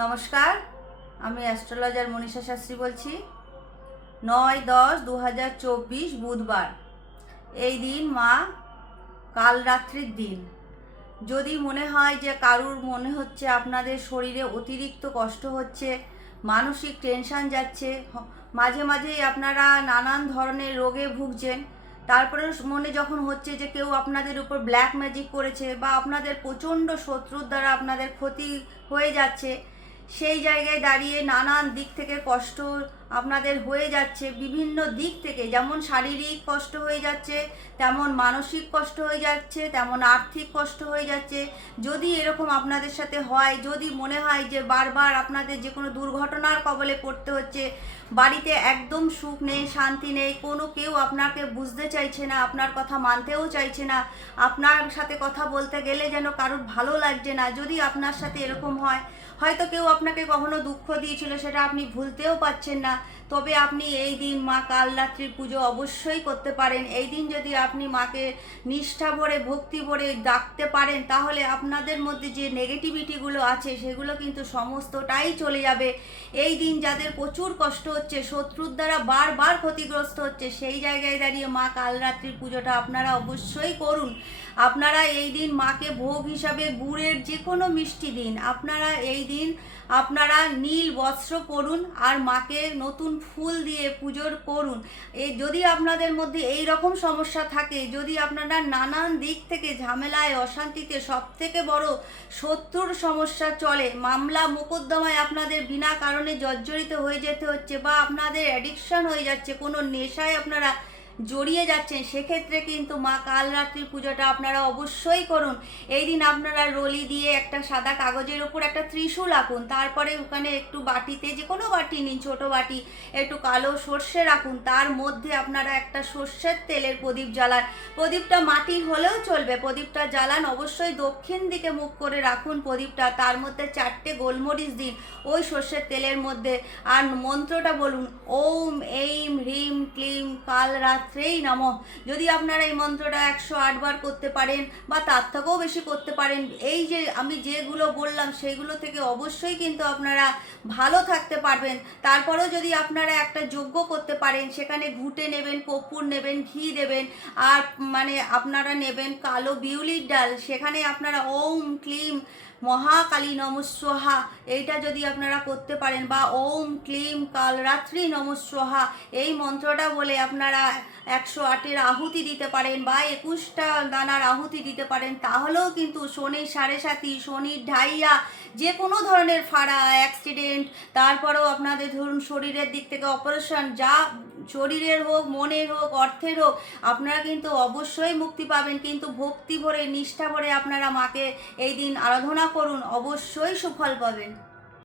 নমস্কার, আমি অ্যাস্ট্রোলজার মনীষা শাস্ত্রী বলছি। 9-10-2024 বুধবার এই দিন মা কাল রাত্রির দিন। যদি মনে হয় যে কারুর মনে হচ্ছে আপনাদের শরীরে অতিরিক্ত কষ্ট হচ্ছে, মানসিক টেনশন যাচ্ছে, মাঝে মাঝেই আপনারা নানান ধরনের রোগে ভুগছেন, তারপরে মনে যখন হচ্ছে যে কেউ আপনাদের উপর ব্ল্যাক ম্যাজিক করেছে বা আপনাদের প্রচণ্ড শত্রুর দ্বারা আপনাদের ক্ষতি হয়ে যাচ্ছে, সেই জায়গায় দাঁড়িয়ে নানান দিক থেকে কষ্ট আপনাদের হয়ে যাচ্ছে। বিভিন্ন দিক থেকে, যেমন শারীরিক কষ্ট হয়ে যাচ্ছে, তেমন মানসিক কষ্ট হয়ে যাচ্ছে, তেমন আর্থিক কষ্ট হয়ে যাচ্ছে। যদি এরকম আপনাদের সাথে হয়, যদি মনে হয় যে বারবার আপনাদের যে কোনো দুর্ঘটনার কবলে পড়তে হচ্ছে, বাড়িতে একদম সুখ নেই, শান্তি নেই, কোনো কেউ আপনাকে বুঝতে চাইছে না, আপনার কথা মানতেও চাইছে না, আপনার সাথে কথা বলতে গেলে যেন কারোর ভালো লাগছে না, যদি আপনার সাথে এরকম হয়, হয়তো কেউ আপনাকে কখনো দুঃখ দিয়েছিল, সেটা আপনি ভুলতেও পারছেন না, তবে আপনি এই দিন মা কালরাত্রির পুজো অবশ্যই করতে পারেন। এই দিন যদি আপনি মাকে নিষ্ঠা ভরে ভক্তি ভরে ডাকতে পারেন, তাহলে আপনাদের মধ্যে যে নেগেটিভিটিগুলো আছে সেগুলো কিন্তু সমস্তটাই চলে যাবে। এই দিন যাদের প্রচুর কষ্ট হচ্ছে, শত্রুর দ্বারা বারবার ক্ষতিগ্রস্ত হচ্ছে, সেই জায়গায় দাঁড়িয়ে মা কালরাত্রির পুজোটা আপনারা অবশ্যই করুন। আপনারা এই দিন মাকে ভোগ হিসাবে গুড়ের যে কোনো মিষ্টি দিন, আপনারা এই দিন আপনারা নীল বস্ত্র পরুন আর মাকে নতুন ফুল দিয়ে পুজোর করুন। যদি আপনাদের মধ্যে এই রকম সমস্যা থাকে, যদি আপনারা নানান দিক থেকে ঝামেলায় অশান্তিতে, সব থেকে বড় শত্রুর সমস্যা চলে, মামলা মোকদ্দমায় আপনাদের বিনা কারণে জর্জরিত হয়ে যেতে হচ্ছে, বা আপনাদের অ্যাডিকশন হয়ে যাচ্ছে, কোনো নেশায় আপনারা জড়িয়ে যাচ্ছেন, সেক্ষেত্রে কিন্তু মা কালরাত্রির পুজোটা আপনারা অবশ্যই করুন। এই দিন আপনারা রলি দিয়ে একটা সাদা কাগজের ওপর একটা ত্রিশূল আঁকুন, তারপরে ওখানে একটু বাটিতে, যে কোনো বাটি নিন, ছোট বাটি, একটু কালো সর্ষে রাখুন, তার মধ্যে আপনারা একটা সর্ষের তেলের প্রদীপ জ্বালান। প্রদীপটা মাটির হলেও চলবে, প্রদীপটা জ্বালান, অবশ্যই দক্ষিণ দিকে মুখ করে রাখুন প্রদীপটা, তার মধ্যে 4টে গোলমরিচ দিন ওই সর্ষের তেলের মধ্যে, আর মন্ত্রটা বলুন, ওম এইম হ্রিম ক্লিম কালরাত্রেই নমঃ। যদি আপনারা এই মন্ত্রটা 108 বার করতে পারেন বা তার থেকেও বেশি করতে পারেন, এই যে আমি যেগুলো বললাম সেইগুলো থেকে অবশ্যই কিন্তু আপনারা ভালো থাকতে পারবেন। তারপরেও যদি আপনারা একটা যজ্ঞ করতে পারেন, সেখানে ঘুঁটে নেবেন, কর্পূর নেবেন, ঘি দেবেন, আর আপনারা নেবেন কালো বিউলির ডাল, সেখানে আপনারা ওম ক্লিম মহাকালী নমঃস্বাহা এইটা যদি আপনারা করতে পারেন, বা ওম ক্লিম কালরাত্রি নমঃস্বাহা এই মন্ত্রটা বলে আপনারা 108-এর আহুতি দিতে পারেন, বা 21টা দানার আহুতি দিতে পারেন, তাহলেও কিন্তু শনির 7.5, শনির ঢাইয়া, যে কোনো ধরনের ফাড়া অ্যাক্সিডেন্ট, তারপরেও আপনাদের ধরুন শরীরের দিক থেকে অপারেশন, যা শরীরের হোক, মনের হোক, অর্থের হোক, আপনারা কিন্তু অবশ্যই মুক্তি পাবেন। কিন্তু ভক্তি ভরে, নিষ্ঠা ভরে আপনারা মাকে এই দিন আরাধনা করুন, অবশ্যই সুফল পাবেন।